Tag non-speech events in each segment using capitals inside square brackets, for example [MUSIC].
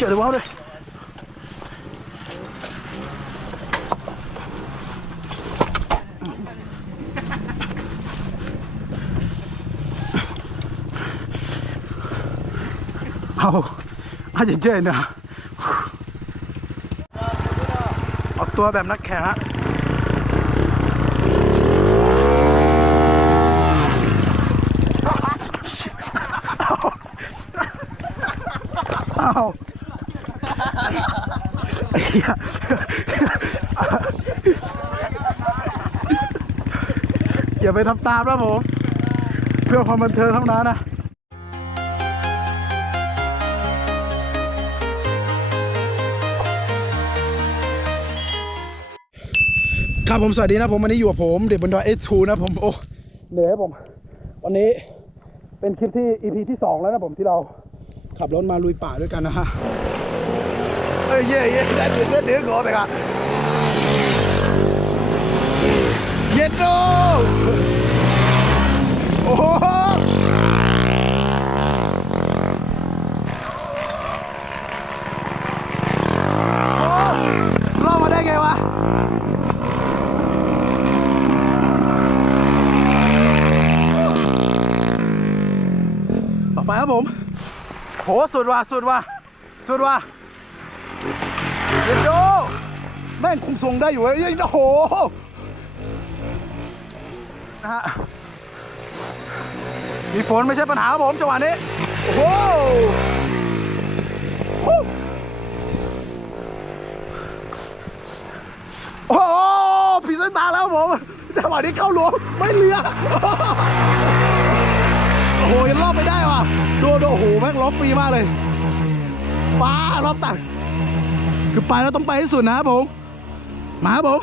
เจอเลยว้าวเลยเอาอาจจะเจอนะออกตัวแบบนักแข่งฮะ เอาไอ้เหี้ยอย่าไป ทำตามนะผม เพื่อความบันเทิงเท่านั้นนะครับผมสวัสดีนะผมวันนี้อยู่กับผม เด็กบนดอยเอทูนะผมโอ้เหนื่อยผม วันนี้เป็นคลิปที่ EP ที่ 2 แล้วนะผมที่เราขับรถมาลุยป่าด้วยกันนะฮะเอ้ยเย่เย่ได้เดือดเดือดเดือดก่อนเลยครับเย็นโตโอ้โหโอ้รอดมาได้ไงวะต่อไปครับผม โห สุดว่ะ สุดว่ะ สุดว่ะเดี๋ยวดูแม่งคุมทรงได้อยู่เว้ยโอ้โห นะฮะ มีฝนไม่ใช่ปัญหาครับผมจังหวะนี้ โอ้โหโอ้โหผีเส้นตาแล้วผมจังหวะนี้เข้าหลวงไม่เหลือโอ้โหยังรอบไม่ได้ว่ะดูดูโอ้โหแม่งล็อกฟรีมากเลยป้ารอบตักคือไปแล้วต้องไปให้สุดนะครับผมมาครับผม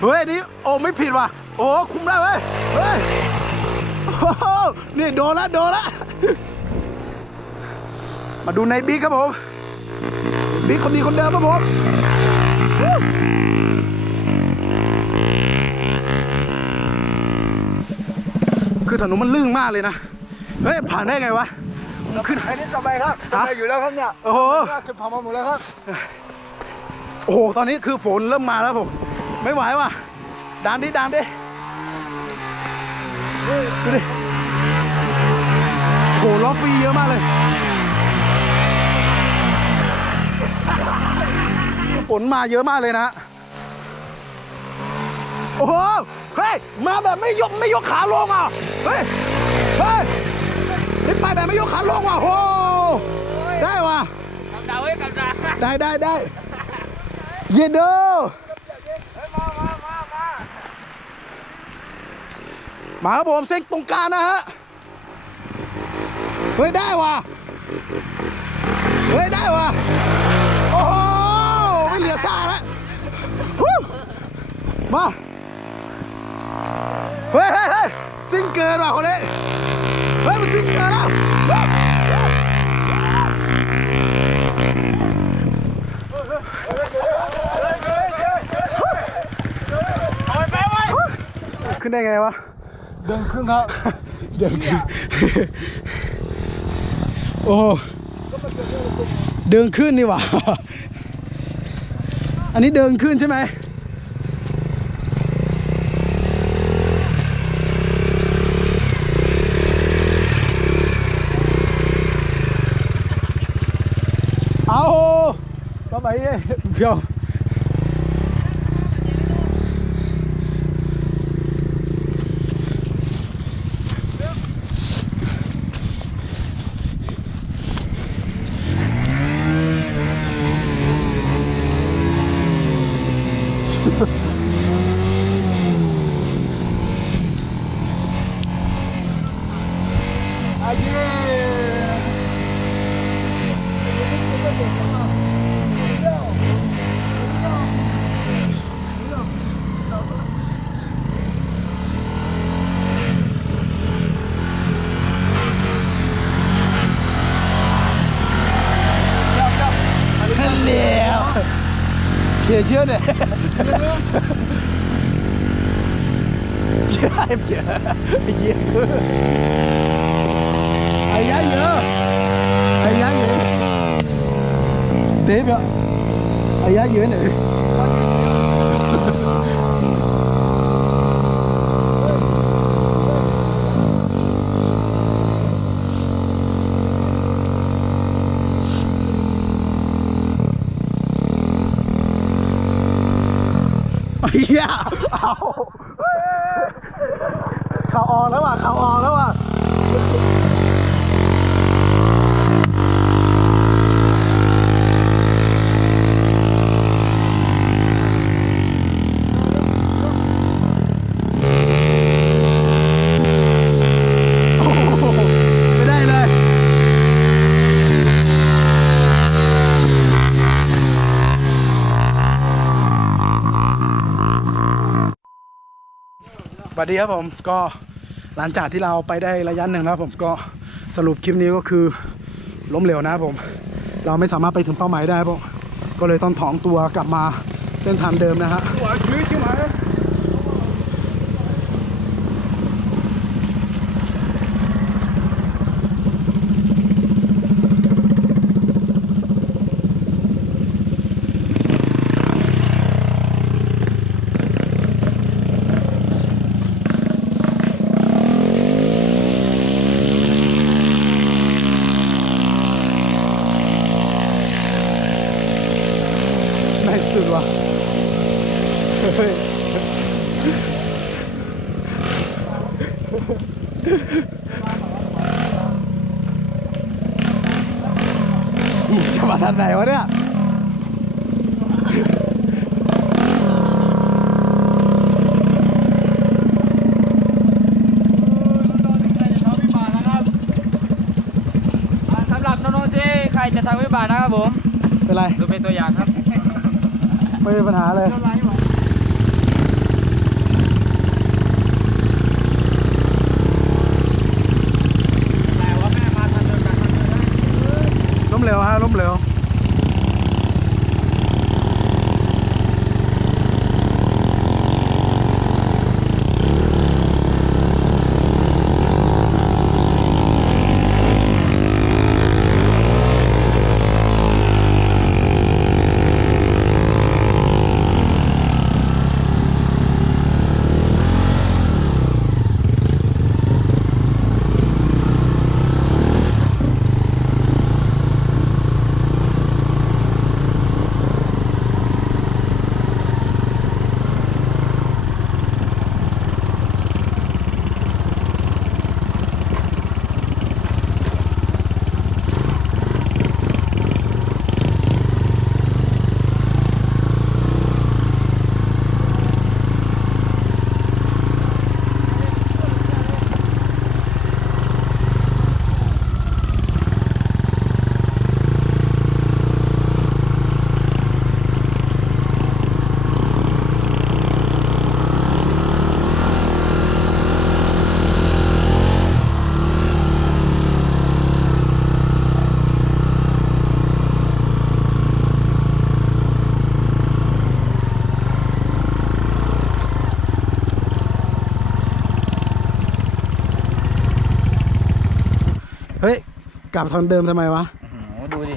เฮ้ยนี่โอ้ไม่ผิดว่ะ โอ้คุมได้เว้ยเฮ้ยโอ้โหนี่โดนละโดนละมาดูในบิ๊กครับผมบิ๊กคนดีคนเดิมครับผมคือถนนมันลื่นมากเลยนะ เฮ้ย ผ่านได้ไงวะขึ้นอันนี้สบายครับสบายอยู่แล้วครับเนี่ย โอ้โหเก็บผ่ามาหมดแล้วครับ โอ้โห ตอนนี้คือฝนเริ่มมาแล้วผม ไม่ไหวว่ะดันดิดันดิ ดูดิโอ้โหล้อฟรีเยอะมากเลยฝนมาเยอะมากเลยนะโอ้โหเฮ้ยมาแบบไม่ยกไม่ยกขาลงอะเฮ้ยเฮ้ยนี่ไปแบบไม่ยกขาลงว่ะโอ้โหได้ว่ะกับดาวเว้ยกับดาวได้ได้ได้เยนเดอ มาครับผมเส้นตรงกลางนะฮะ เฮ้ยได้ว่ะ เฮ้ยได้ว่ะ โอ้โห ไม่เหลือซ่าแล้วมา เฮ้ยเฮ้ยเฮ้ยซิ่งเกินว่ะคนนี้ เฮ้ยมันซิ่งเกินแล้วขึ้นได้ไงวะ เดินครึ่งครับเดินขึ้นโอ้เดินขึ้นนี่หว่า อันนี้เดินขึ้นใช่ไหมเอาก็ไปเดี๋ยว อาเย่ แล้ว เขียนเชื่อเนี่ยใช่เขียนไอ้เหี้ยไอ้ยัยเยอะ giá gì tiếp ạ ai giá gì này [LAUGHS] yeah. สวัสดีครับผมก็หลังจากที่เราไปได้ระยะหนึ่งแล้วผมก็สรุปคลิปนี้ก็คือล้มเหลวนะครับผม เราไม่สามารถไปถึงเป้าหมายได้ผมก็เลยต้องถองตัวกลับมาเส้นทางเดิมนะฮะไม่สุดว่ะเฮ้ย จะมาทันไหนวะเนี่ยสำหรับน้องๆที่ใครจะทำวิบากนะครับผม เป็นไร ดูเป็นตัวอย่างครับ ไม่มีปัญหาเลย แต่ว่าแม่มาทันเดินกันทันเดินได้ ล้มเกลับทางเดิมทำไมวะโอ้ดูดิ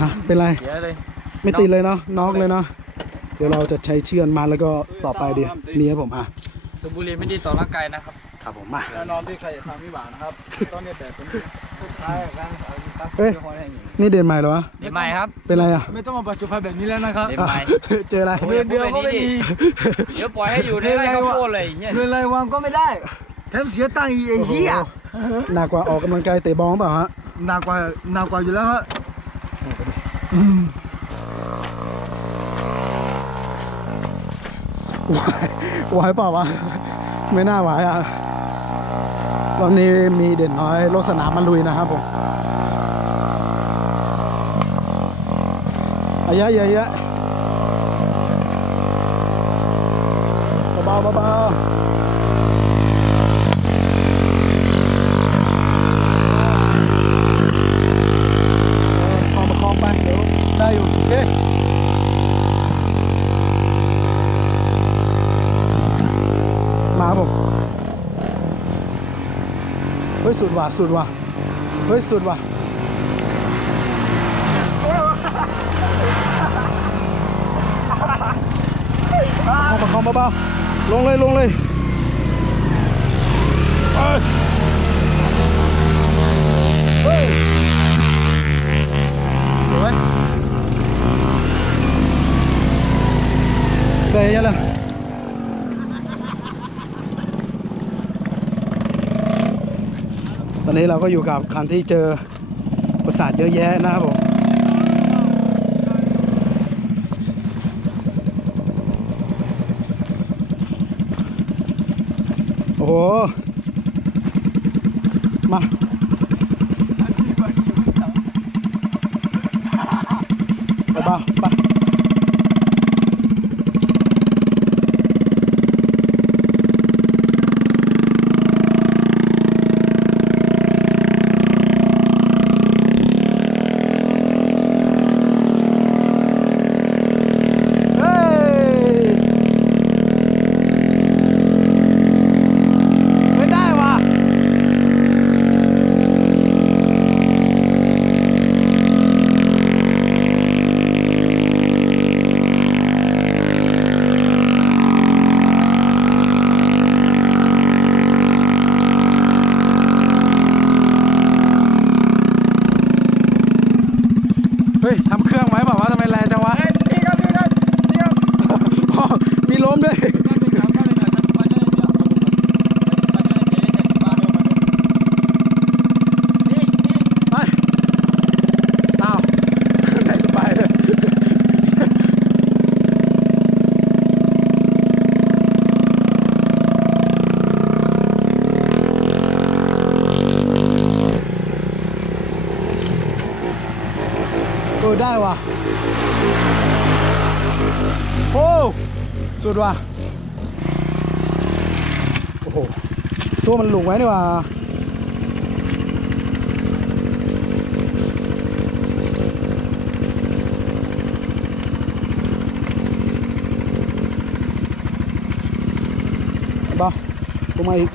ฮะเป็นไร เสียเลย ไม่ติดเลยเนาะน็อกเลยเนาะเดี๋ยวเราจะใช้เชือกมาแล้วก็ต่อไปดีนี่ครับผมอะสูบบุหรี่ไม่ดีต่อร่างกายนะครับ ครับผมมาน้องๆที่ใครจะทำวิบากนะครับ ต้องเนี่ยแต่เป็นสุดท้ายการเอาที่ตั้งเฮ้ยนี่เดินใหม่เหรอวะเดี๋ยวใหม่ครับ เป็นไรอะไม่ต้องมาปัจจุบันแบบนี้แล้วนะครับอะเจออะไร เดือนเดียวก็ไม่มี เดี๋ยวปล่อยให้อยู่ในไร่ข้าวโพดเลยอย่างเงี้ย เงินรายวันก็ไม่ได้ แถมเสียตังค์อีกไอ้เหี้ย หนักกว่าออกกำลังกายเตะบอลเปล่าฮะ หนักกว่าหนักกว่าอยู่แล้วฮะไหวไหวเปล่าวะ ไม่น่าไหวอะวันนี้มีเด่นน้อยรถสนามมาลุยนะครับผมอายะอายะเบาๆเบา สุดว่ะสุดว่ะเฮ้ยสุดว่ะเอาประคอเบาๆลงเลยลงเลยเฮ้ยเฮ้ยเฮ้ยยังไง อนนี้เราก็อยู่กับคันที่เจอประสาทเยอะแยะนะครับผม โอ้โห มา ไปบ้าไปเฮ้ย ไม่ได้ว่ะเฮ้ยทำเครื่องไว้เปล่าวะทำไมแรงจังวะ นี่ครับนี่ครับนี่ครับ อ๋อมีล้มด้วย ไปอ้าวไหนสบายเลยเออได้ว่ะ โอ้ สุ ดว่ะโอ้โหตัวมันหลุงไว้นี่ว่ะบ้าลงมาอีก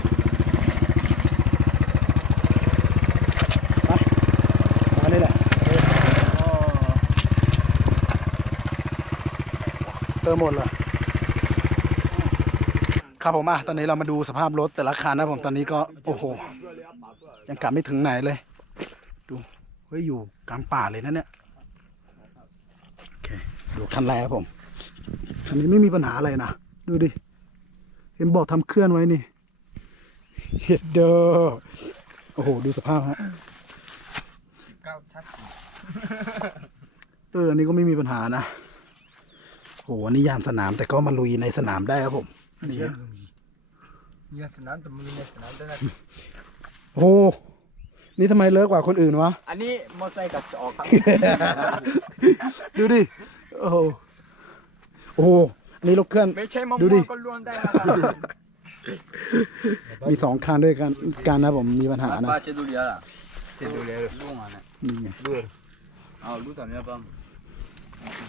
ไปมานี่แหละเติมหมดเลย ครับผมอะตอนนี้เรามาดูสภาพรถแต่ละคันนะผมตอนนี้ก็โอ้โห ยังกลับไม่ถึงไหนเลย ดูเฮ้ยอยู่กลางป่าเลยนะเนี่ยโอเคดูคันแรกครับผมคันนี้ไม่มีปัญหาอะไรนะดูดิเห็นบอกทำเคลื่อนไว้นี่เฮ็ดเด้อโอ้โห ดูสภาพฮะก้าวชัดเอออันนี้ก็ไม่มีปัญหานะโหอันนี้ยามสนามแต่ก็มาลุยในสนามได้ครับผมนี่ ฮะมีสนามแต่มีในสนามด้วยนะโอ้โหนี่ทำไมเลิกกว่าคนอื่นวะ อันนี้มอไซค์กับจะออกครับดูดิ โอ้โหโอ้โหอันนี้รถเคลื่อน ไม่ใช่มะดูม่ดิวงก็ล้วนได้นะครับมีสองคันด้วยกันกันนะผมมีปัญหานะป้าเชดูเรียล่ะเชดูเรียลุงอะเนี่ยนี่ไงเอารู้จักไหมบ้าง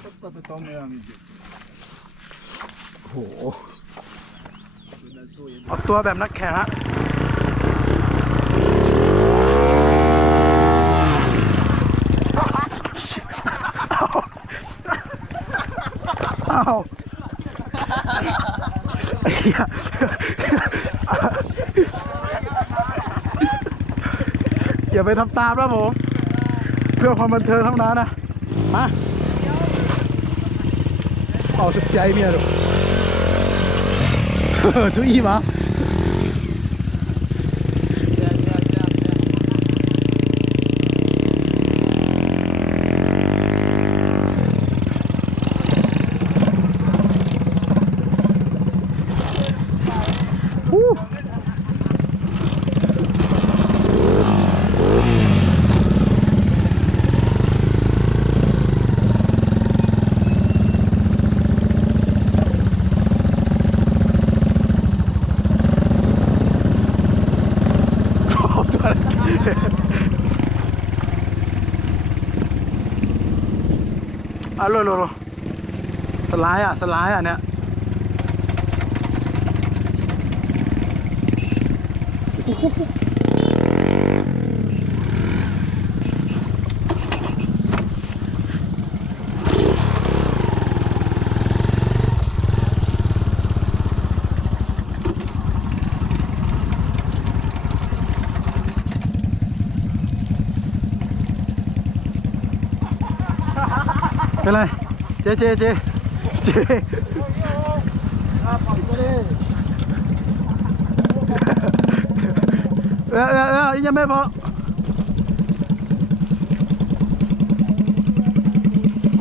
ตัวตัวตัวเมียมีโอ้โห ออกตัวแบบนักแข่งฮะอ้าวเหี้ยอย่าไปทำตามนะผม เพื่อความบันเทิงเท่านั้นนะ มาเอาสุดใจเมียดู ทุอีม อะโลโลโลสไลด์อะ สไลด์อะเนี่ยโอ้โห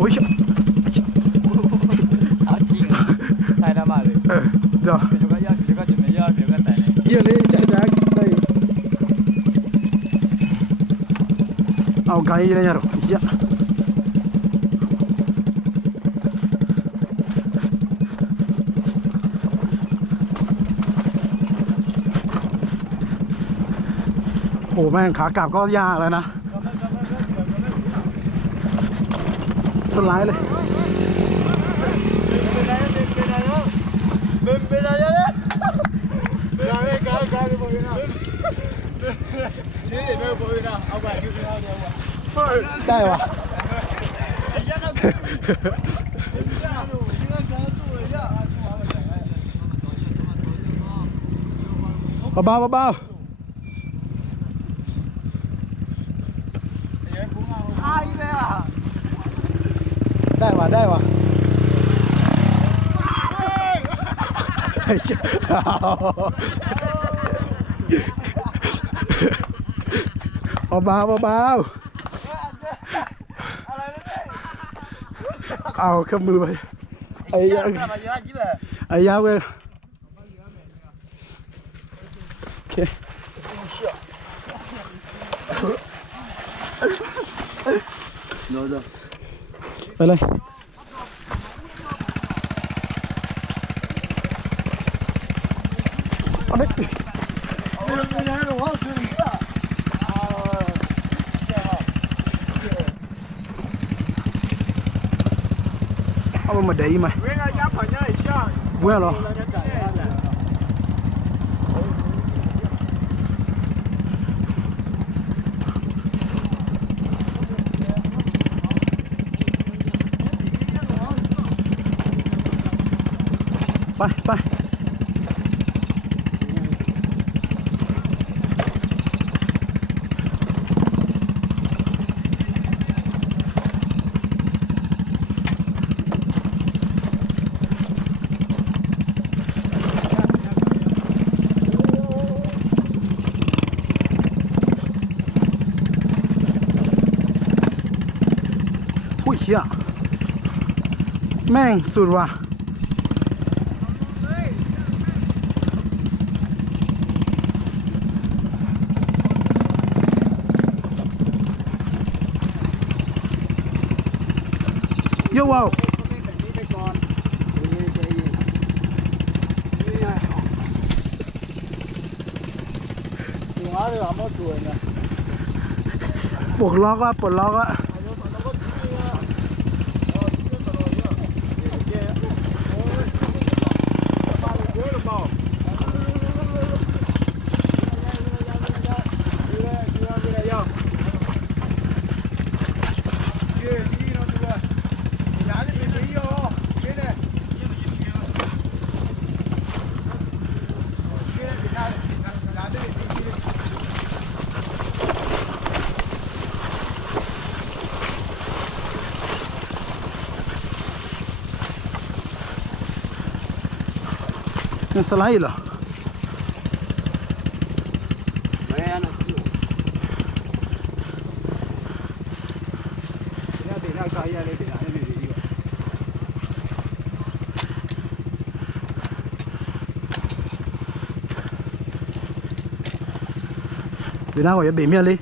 ยเอาจริงได้แล้วมาเลยเออเดี๋ยวเดี๋ยวก็ยากเดี๋ยวก็จะไม่ยากเดี๋ยวก็แต่เลย เยี่ยเลยแจ๊กแจ๊กได้เอาไกลเลยยาร์เยี่ย โอ้แม่งขากลับก็ยากแล้วนะ สไลด์เลยได้วะเบาๆเบาๆได้วะได้วะ เฮ้ยเอาเบาๆเบาๆเอาเครื่องมือไปไอ้ยาไอ้ยาเว้ยโอเคไปเลยเอาดิเอามันมาได้ไหมเว้ย เหรอไปไปอุ้ งสุดว่ะโย่ว้าวหัวเลยอะมดสวยนะปลดล็อกอะปลดล็อกอะ ยังสไลด์เหรอ Việt Nam gọi bị miệng đi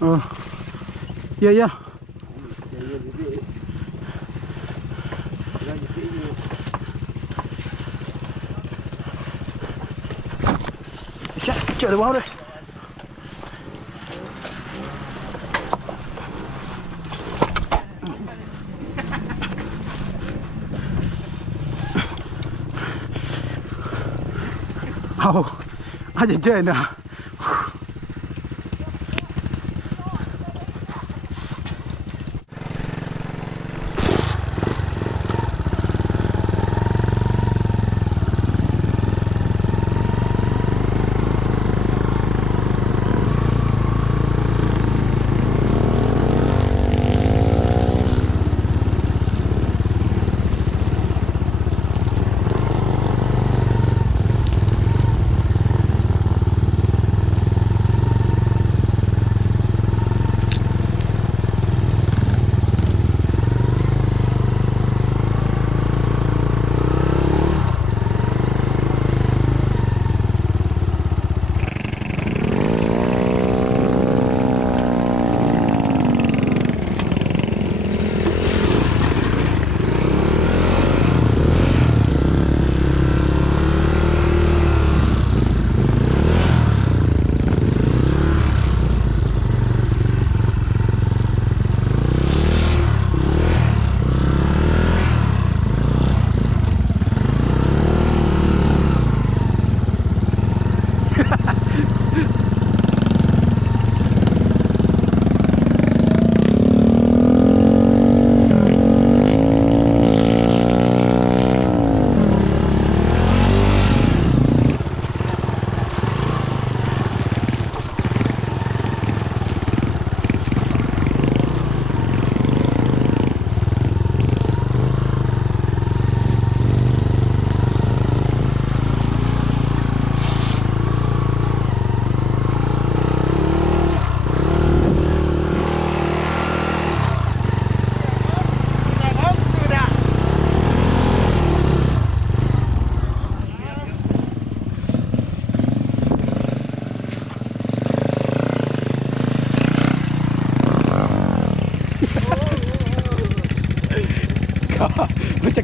ờ yeah yeah Hãy nhìn xe!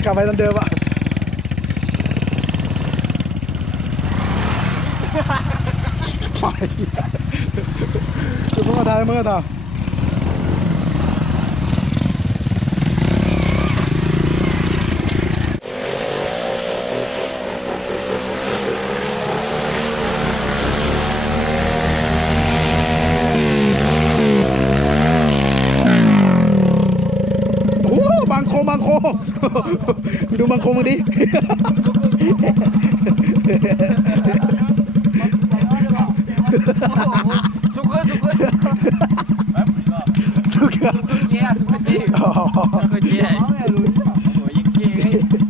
ลับไปตอนเดิมอะไปจะมึงก็ถ่ายมึงก็ถ่ายโอ้โหบาง โคงบางโคงดูบางโคงมึงดิสุกสุกสุกทุกอย่างเย้สุกเจ๊อ๋อสุกเจ๊โอ้ยเจ๊สุกข้อเลย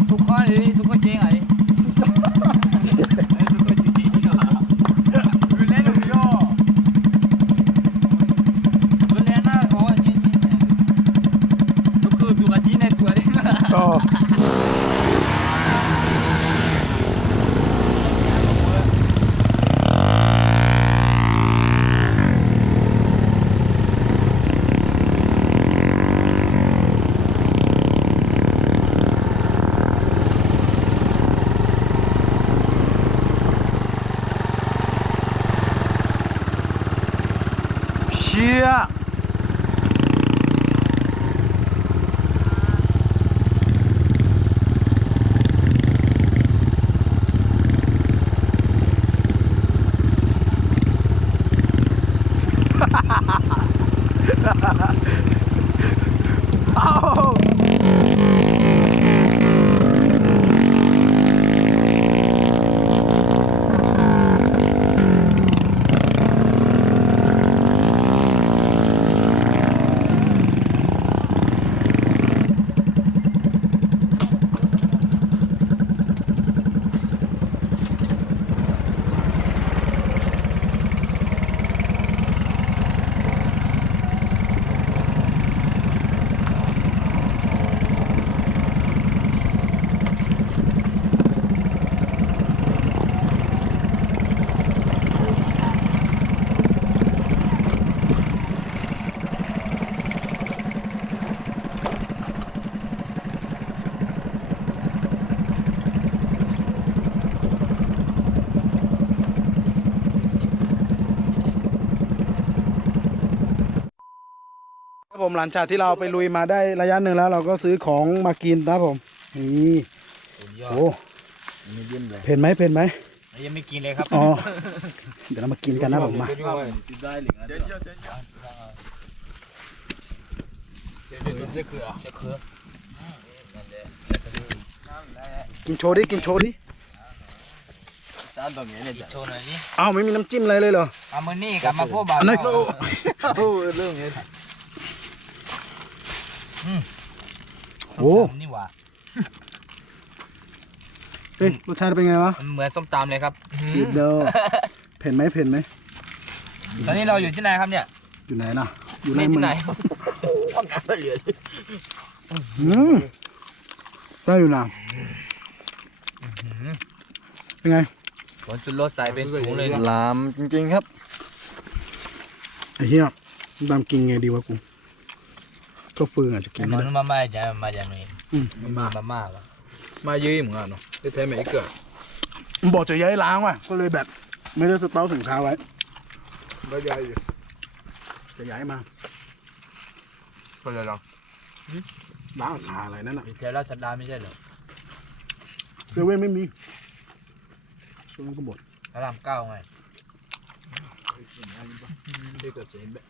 หลังจากที่เราไปลุยมาได้ระยะหนึ่งแล้ว เราก็ซื้อของมากินนะผมนี่โอ้ไม่เยี่ยผ็ดไหมเผ็ดไหมยังไม่กินเลยครับอ๋อเดี๋ยวเรามากินกันนะผมมากินโชว์ดิกินโชว์ดิเอาไม่มีน้ำจิ้มอะไรเลยเหรออามือนี่กับมาพวกบ่าวเรื่องเงี้ย โอ้นี่หว่าเฮ้ยรสชาติเป็นไงวะมันเหมือนส้มตำเลยครับติดเด้อเผ็ดไหมเผ็ดไหมตอนนี้เราอยู่ที่ไหนครับเนี่ย อยู่ไหนน่ะ อยู่ในไม่เมืที่องไหนอืมได้อยู่นะเป็นไงผลจุดรสใส่เป็นถุงเลยนะลามจริง ๆ ครับไอ้เหี้ยตามกินไงดีวะกู ก็ฟืนอาจจะกินมัไม่นได้มาม่าจะมาจากไหนอืมมามาม่าวะมาเยอะเหมือนกันเนาะแท้ๆไม่เกิดมันบอกจะย้ายล้างว่ะ ก็เลยแบบ ไม่ได้สต๊อกสินค้าไว้ไม่ใหญ่อยู่จะย้ายมาก็เลยหรอล้างขาอะไรนั่นน่ะมีเทลราชดาไม่ใช่เหรอเซเว่นไม่มีเซเว่นก็บดพระรามเก้าไงที่เกิดเสียงแบบ